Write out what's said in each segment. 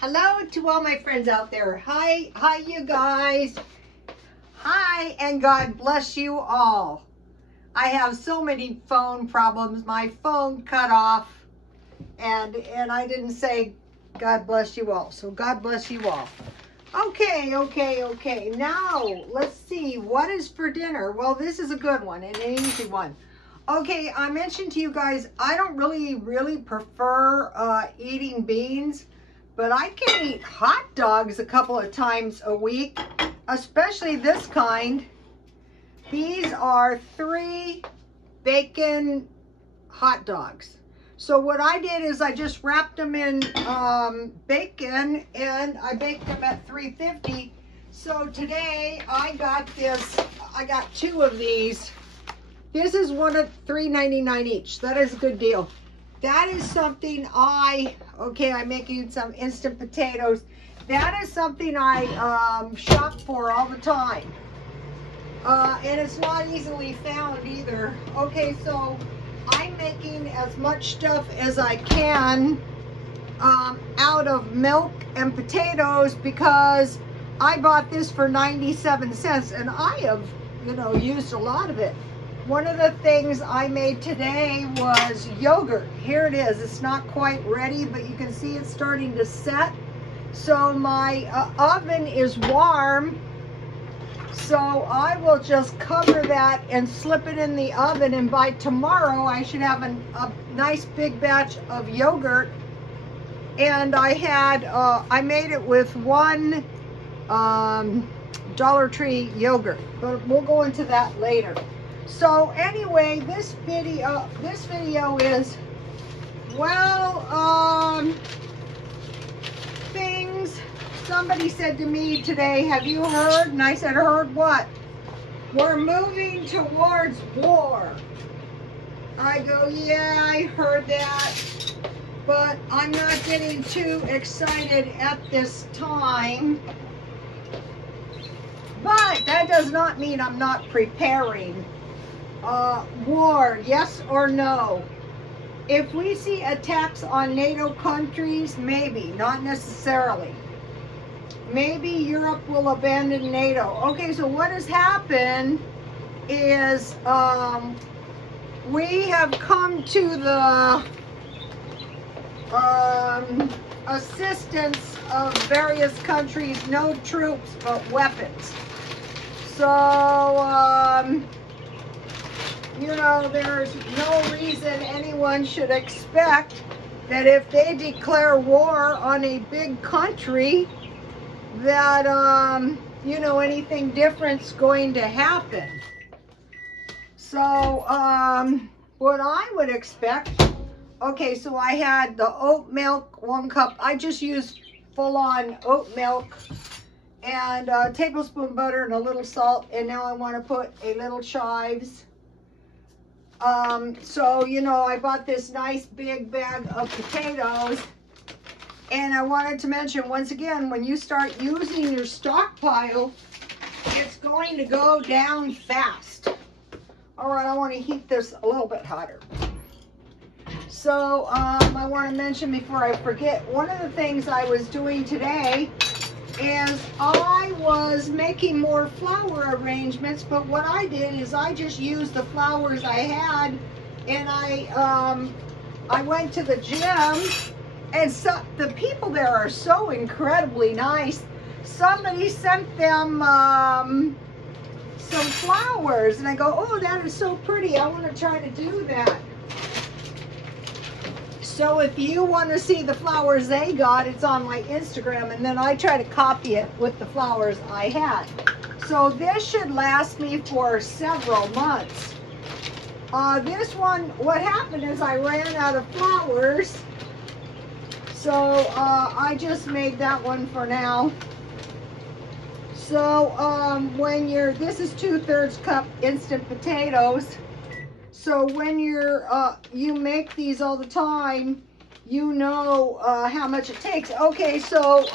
Hello to all my friends out there. Hi you guys. Hi, and God bless you all. I have so many phone problems. My phone cut off, and I didn't say God bless you all. So God bless you all. Okay. Now, let's see. What is for dinner? Well, this is a good one and an easy one. Okay, I mentioned to you guys, I don't really prefer eating beans, but I can eat hot dogs a couple of times a week, especially this kind. These are 3 bacon hot dogs. So what I did is I just wrapped them in bacon, and I baked them at 350. So today I got 2 of these. This is one at $3.99 each. That is a good deal. That is something I'm making some instant potatoes. That is something I shop for all the time. And it's not easily found either. Okay, so I'm making as much stuff as I can out of milk and potatoes, because I bought this for 97 cents and I have, used a lot of it. One of the things I made today was yogurt. Here it is. It's not quite ready, but you can see it's starting to set. So my oven is warm. So I will just cover that and slip it in the oven, and by tomorrow I should have a nice big batch of yogurt. And I made it with one Dollar Tree yogurt, but we'll go into that later. So anyway, this video is, things somebody said to me today. Have you heard? And I said, heard what? We're moving towards war. I go, yeah, I heard that, but I'm not getting too excited at this time. But that does not mean I'm not preparing. War, yes or no? If we see attacks on NATO countries, maybe, not necessarily. Maybe Europe will abandon NATO. Okay, so what has happened is we have come to the assistance of various countries, no troops but weapons. So there's no reason anyone should expect that if they declare war on a big country that, anything different's going to happen. So, what I would expect, okay, so I had the oat milk, 1 cup. I just used full-on oat milk, and a tablespoon butter and a little salt, and now I want to put a little chives. So, I bought this nice big bag of potatoes, and I wanted to mention once again, when you start using your stockpile, it's going to go down fast. All right, I want to heat this a little bit hotter. So, I want to mention before I forget, one of the things I was doing today is I was making more flower arrangements, but what I did is I just used the flowers I had, and I went to the gym, and so the people there are so incredibly nice. Somebody sent them some flowers, and I go, oh, that is so pretty. I want to try to do that. So if you want to see the flowers they got, it's on my Instagram, and then I try to copy it with the flowers I had. So this should last me for several months. This one, what happened is I ran out of flowers, so I just made that one for now. So this is 2/3 cup instant potatoes. So when you make these all the time, you know how much it takes. Okay, so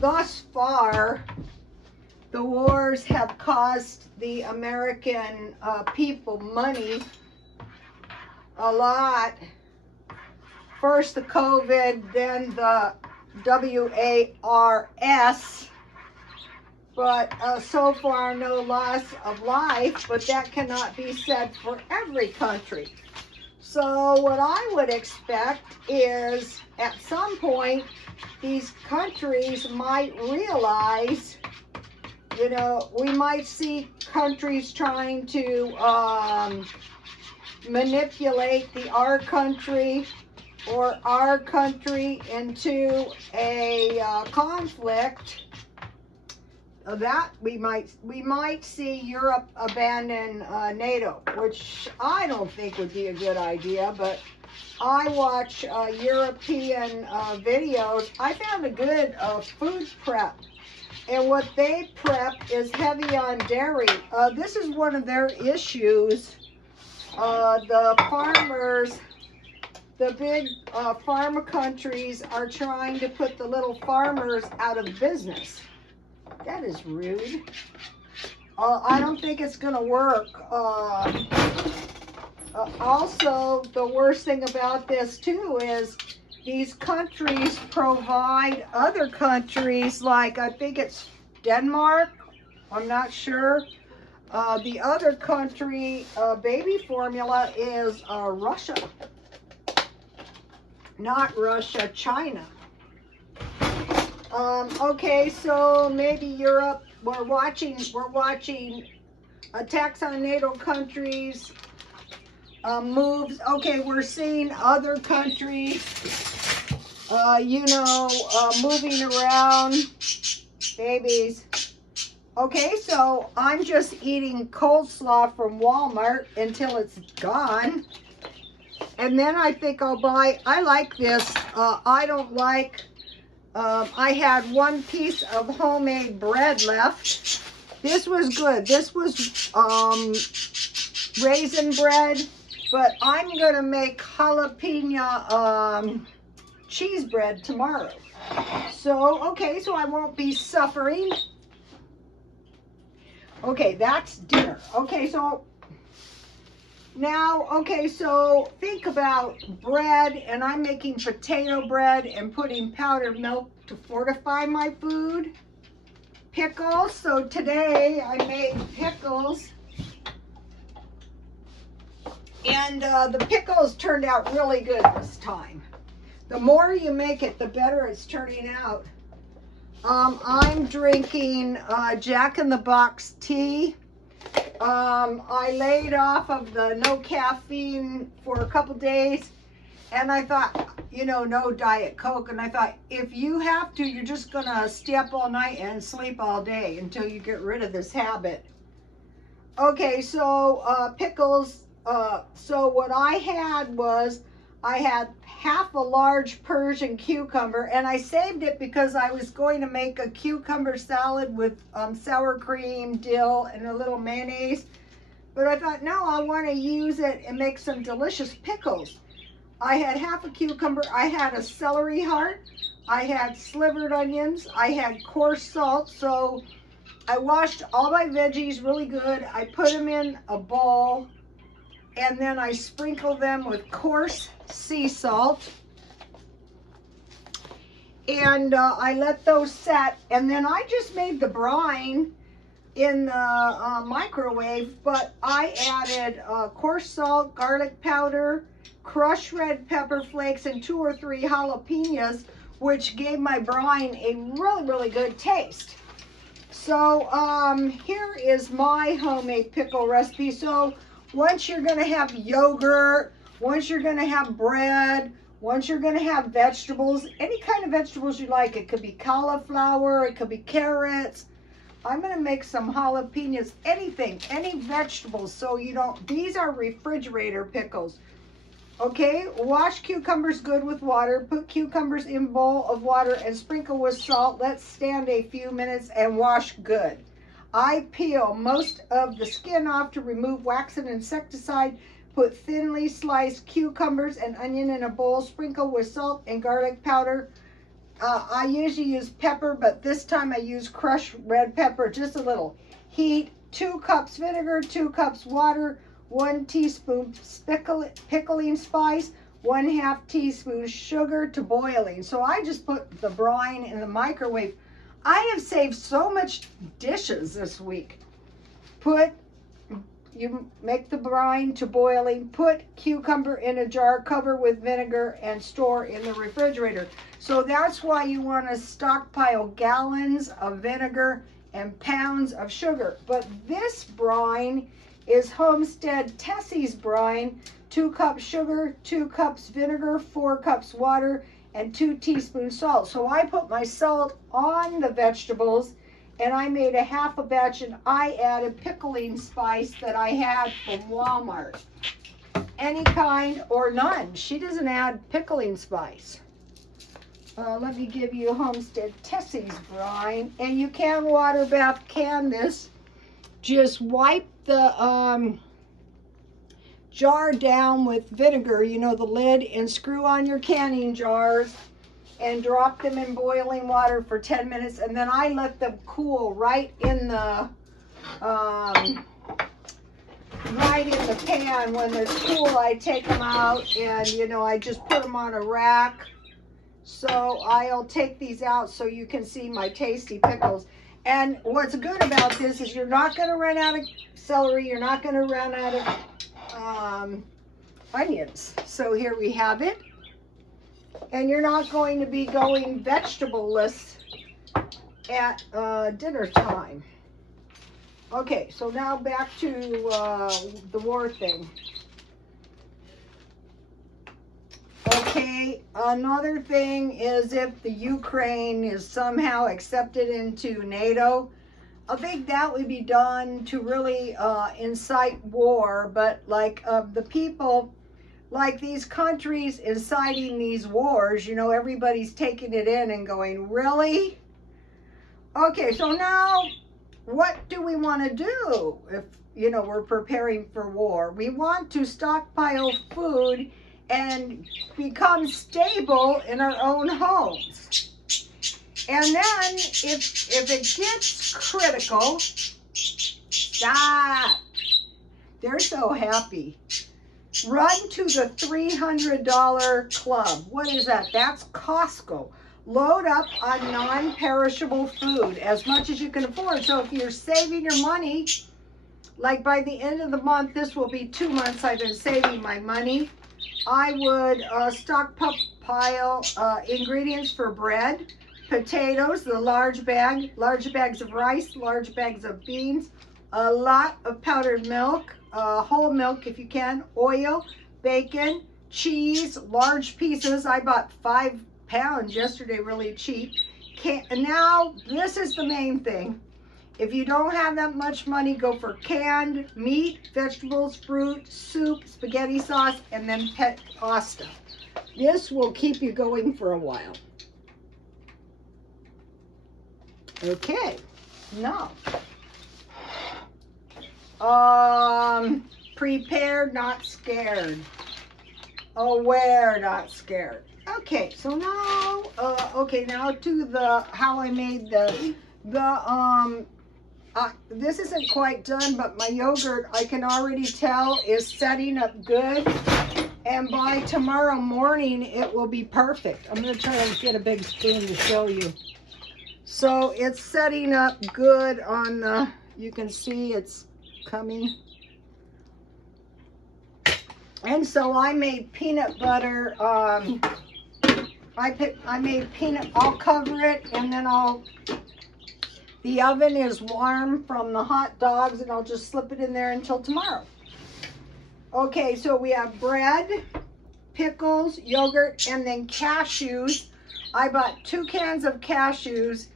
thus far, the wars have caused the American people money a lot. First the COVID, then the WARS, but so far no loss of life, but that cannot be said for every country. So what I would expect is at some point these countries might realize, you know, we might see countries trying to manipulate our country or our country into a conflict. That we might see Europe abandon NATO, which I don't think would be a good idea, but I watch European videos. I found a good food prep, and what they prep is heavy on dairy. This is one of their issues. The farmers, the big pharma countries are trying to put the little farmers out of business. That is rude. I don't think it's going to work. Also, the worst thing about this too is these countries provide other countries, like I think it's Denmark, I'm not sure. The other country baby formula is Russia. Not Russia, China. Okay, so maybe Europe, we're watching attacks on NATO countries, moves. Okay, we're seeing other countries, you know, moving around, babies. Okay, so I'm just eating coleslaw from Walmart until it's gone. And then I think I'll buy, I like this, I don't like, I had one piece of homemade bread left. This was good. This was raisin bread, but I'm going to make jalapeno cheese bread tomorrow. So, okay, so I won't be suffering. Okay, that's dinner. Okay, so now, okay, so think about bread, and I'm making potato bread and putting powdered milk to fortify my food. Pickles, so today I made pickles, and the pickles turned out really good this time. The more you make it, the better it's turning out. I'm drinking Jack in the Box tea. I laid off of the no caffeine for a couple days, and I thought, you know, no Diet Coke, and I thought, if you have to, you're just gonna stay up all night and sleep all day until you get rid of this habit. Okay, so pickles, so what I had was, I had half a large Persian cucumber, and I saved it because I was going to make a cucumber salad with sour cream, dill, and a little mayonnaise. But I thought, no, I want to use it and make some delicious pickles. I had half a cucumber, I had a celery heart, I had slivered onions, I had coarse salt, so I washed all my veggies really good. I put them in a bowl, and then I sprinkle them with coarse sea salt, and I let those set, and then I just made the brine in the microwave, but I added coarse salt, garlic powder, crushed red pepper flakes, and 2 or 3 jalapenos, which gave my brine a really, really good taste. So here is my homemade pickle recipe. So once you're going to have yogurt, once you're going to have bread, once you're going to have vegetables, any kind of vegetables you like. It could be cauliflower, it could be carrots. I'm going to make some jalapenos, anything, any vegetables. So you don't, these are refrigerator pickles. Okay, wash cucumbers good with water. Put cucumbers in bowl of water and sprinkle with salt. Let stand a few minutes and wash good. I peel most of the skin off to remove wax and insecticide. Put thinly sliced cucumbers and onion in a bowl. Sprinkle with salt and garlic powder. I usually use pepper, but this time I use crushed red pepper, just a little. Heat 2 cups vinegar, 2 cups water, 1 teaspoon pickling spice, 1/2 teaspoon sugar to boiling. So I just put the brine in the microwave. I have saved so much dishes this week. You make the brine to boiling, put cucumber in a jar, cover with vinegar, and store in the refrigerator. So that's why you want to stockpile gallons of vinegar and pounds of sugar. But this brine is Homestead Tessie's brine. 2 cups sugar, 2 cups vinegar, 4 cups water, and 2 teaspoons salt. So I put my salt on the vegetables, and I made a half a batch, and I added pickling spice that I had from Walmart. Any kind or none. She doesn't add pickling spice. Let me give you Homestead Tessie's brine. And you can water bath can this. Just wipe the jar down with vinegar, you know, the lid, and screw on your canning jars and drop them in boiling water for 10 minutes. And then I let them cool right in the pan. When they're cool, I take them out, and you know, I just put them on a rack. So I'll take these out so you can see my tasty pickles. And what's good about this is you're not going to run out of celery. You're not going to run out of onions. So here we have it. And you're not going to be going vegetable-less at dinner time. Okay, so now back to the war thing. Okay, another thing is if the Ukraine is somehow accepted into NATO, I think that would be done to really incite war. But like the people, like these countries inciting these wars, you know, everybody's taking it in and going, really? Okay, so now what do we want to do if, you know, we're preparing for war? We want to stockpile food and become stable in our own homes. And then if it gets critical, stop. They're so happy. Run to the $300 club. What is that? That's Costco. Load up on non-perishable food as much as you can afford. So if you're saving your money, like by the end of the month, this will be 2 months I've been saving my money. I would stockpile ingredients for bread, potatoes, the large bags of rice, large bags of beans, a lot of powdered milk, whole milk if you can, oil, bacon, cheese, large pieces. I bought 5 pounds yesterday, really cheap. Now, this is the main thing. If you don't have that much money, go for canned meat, vegetables, fruit, soup, spaghetti sauce, and then pet pasta. This will keep you going for a while. Okay, now, prepared, not scared. Aware, not scared. Okay, so now, now to the how I made this isn't quite done, but my yogurt, I can already tell, is setting up good. And by tomorrow morning, it will be perfect. I'm going to try to get a big spoon to show you. So it's setting up good on the, you can see it's coming. And so I made peanut butter. I made peanut, I'll cover it, and then the oven is warm from the hot dogs, and I'll just slip it in there until tomorrow. Okay, so we have bread, pickles, yogurt, and then cashews. I bought 2 cans of cashews,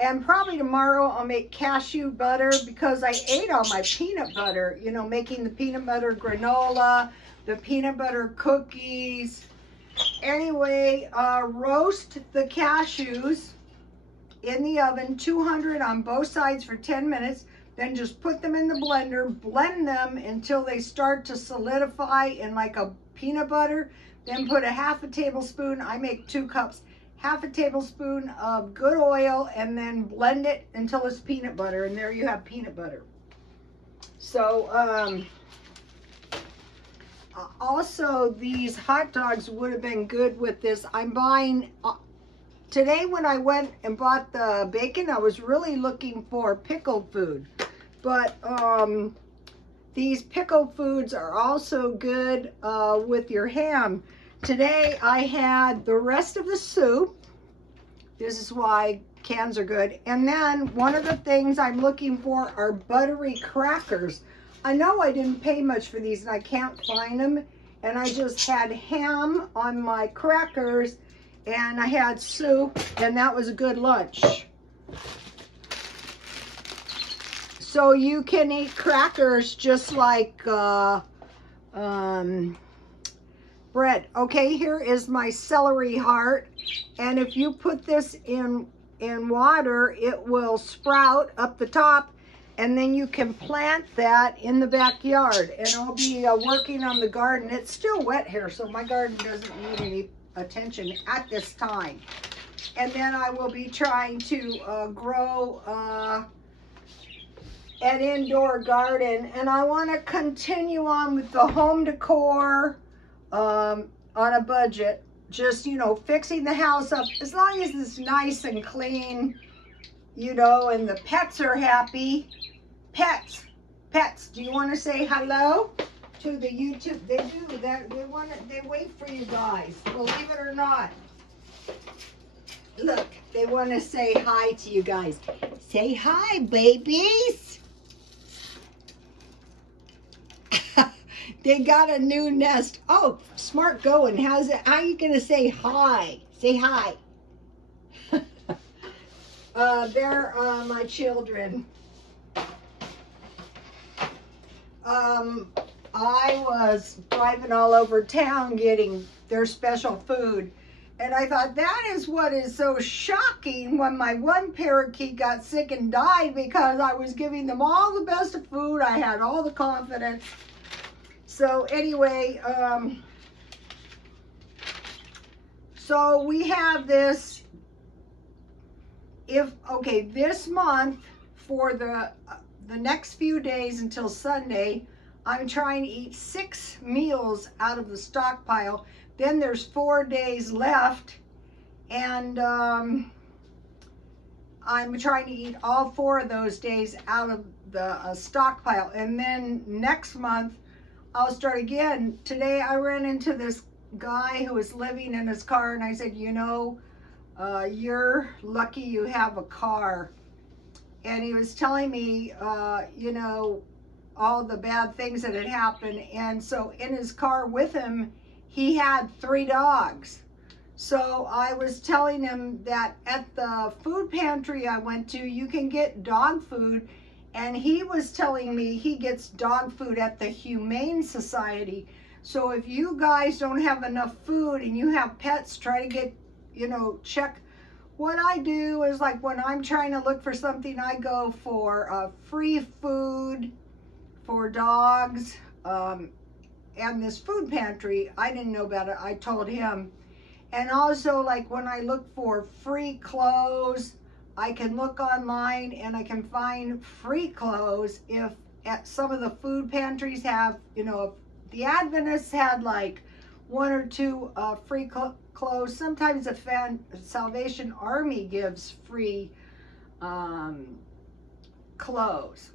and probably tomorrow I'll make cashew butter because I ate all my peanut butter, you know, making the peanut butter granola, the peanut butter cookies. Anyway, roast the cashews in the oven, 200 on both sides for 10 minutes. Then just put them in the blender, blend them until they start to solidify in like a peanut butter. Then put a half a tablespoon, I make 2 cups, half a tablespoon of good oil, and then blend it until it's peanut butter. And there you have peanut butter. So, also these hot dogs would have been good with this. I'm buying, today when I went and bought the bacon, I was really looking for pickled food. But these pickled foods are also good with your ham. Today I had the rest of the soup. This is why cans are good. And then one of the things I'm looking for are buttery crackers. I know I didn't pay much for these and I can't find them. And I just had ham on my crackers and I had soup, and that was a good lunch. So you can eat crackers just like bread. Okay, here is my celery heart, and if you put this in water, it will sprout up the top, and then you can plant that in the backyard. And I'll be working on the garden. It's still wet here, so my garden doesn't need any attention at this time. And then I will be trying to grow an indoor garden, and I want to continue on with the home decor on a budget. Just, you know, fixing the house up as long as it's nice and clean, you know, and the pets are happy. Pets, do you want to say hello to the YouTube? They do that. They wait for you guys, believe it or not. Look, they want to say hi to you guys. Say hi, babies. They got a new nest. Oh, smart going. How's it? How are you going to say hi? Say hi. They're my children. I was driving all over town getting their special food. And I thought, that is what is so shocking when my one parakeet got sick and died, because I was giving them all the best of food. I had all the confidence. So anyway, so we have this, this month for the next few days until Sunday, I'm trying to eat 6 meals out of the stockpile. Then there's 4 days left, and I'm trying to eat all 4 of those days out of the stockpile. And then next month, I'll start again. Today I ran into this guy who was living in his car, and I said, you know, you're lucky you have a car. And he was telling me, you know, all the bad things that had happened. And so in his car with him, he had 3 dogs. So I was telling him that at the food pantry I went to, you can get dog food. And he was telling me he gets dog food at the Humane Society. So if you guys don't have enough food and you have pets, try to get, you know, check. What I do is, like, when I'm trying to look for something, I go for free food for dogs. And this food pantry, I didn't know about it. I told him. And also, like, when I look for free clothes, I can look online and I can find free clothes. If at some of the food pantries have, you know, the Adventists had like 1 or 2 free clothes. Sometimes the Salvation Army gives free clothes.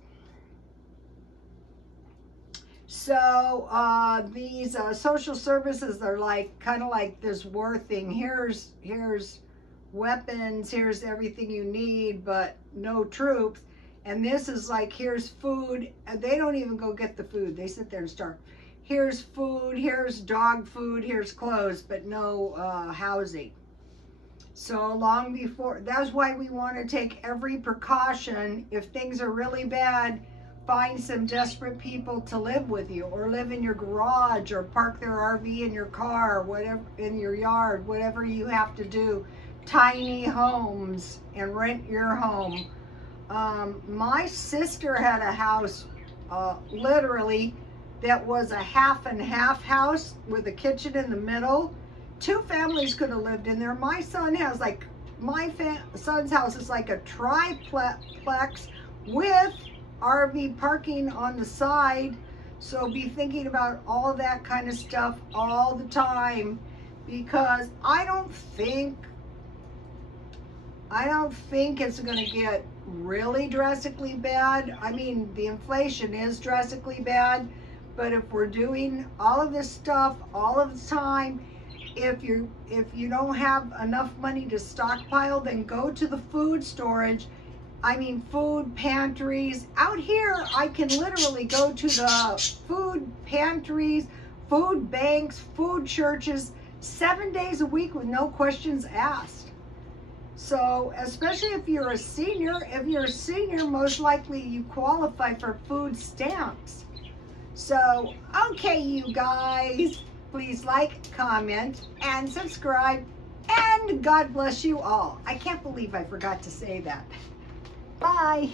So these social services are like kind of like this war thing. Here's weapons, here's everything you need, but no troops. And this is like, here's food. They don't even go get the food. They sit there and starve. Here's food, here's dog food, here's clothes, but no housing. So long before, that's why we want to take every precaution. If things are really bad, find some desperate people to live with you, or live in your garage, or park their RV in your car, whatever, in your yard, whatever you have to do. Tiny homes, and rent your home. My sister had a house literally that was a half and half house with a kitchen in the middle. 2 families could have lived in there. My son has like, my son's house is like a triplex with RV parking on the side. So be thinking about all that kind of stuff all the time, because I don't think it's going to get really drastically bad. I mean, the inflation is drastically bad, but if we're doing all of this stuff all of the time, if you don't have enough money to stockpile, then go to the food storage. I mean, food pantries. Out here, I can literally go to the food pantries, food banks, food churches 7 days a week with no questions asked. So, especially if you're a senior, most likely you qualify for food stamps. So, okay, you guys, please like, comment, and subscribe, and God bless you all. I can't believe I forgot to say that. Bye.